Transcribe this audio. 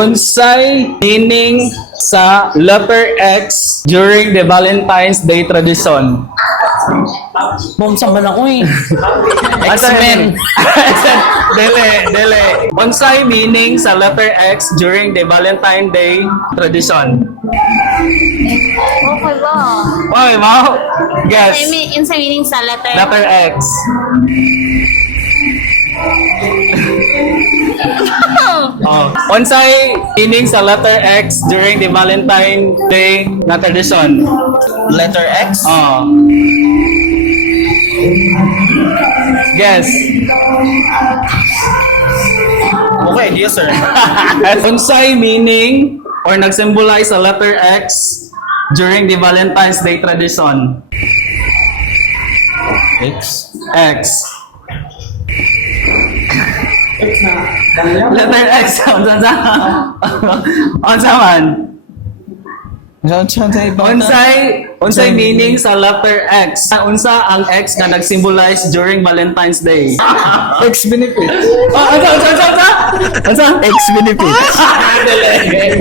Unsay meaning sa letter X during the Valentine's Day tradition? Bumsang ba na ko eh. X-Men. Dele. Unsay meaning sa letter X during the Valentine's Day tradition? Okay ba? Oy, mau? Guess. Yun sa meaning sa letter. Letter X. Oh. Unsay meaning sa letter X during the Valentine's Day na tradition? Letter X? Oh. Guess. Okay, yes sir. Unsay meaning or nag-symbolize sa letter X during the Valentine's Day tradition? X? X. Letter X. Unsa man? Unsay meaning sa letter X? Unsa ang X na nag-symbolize during Valentine's Day? X benefit. Unsa? X benefit. Dali.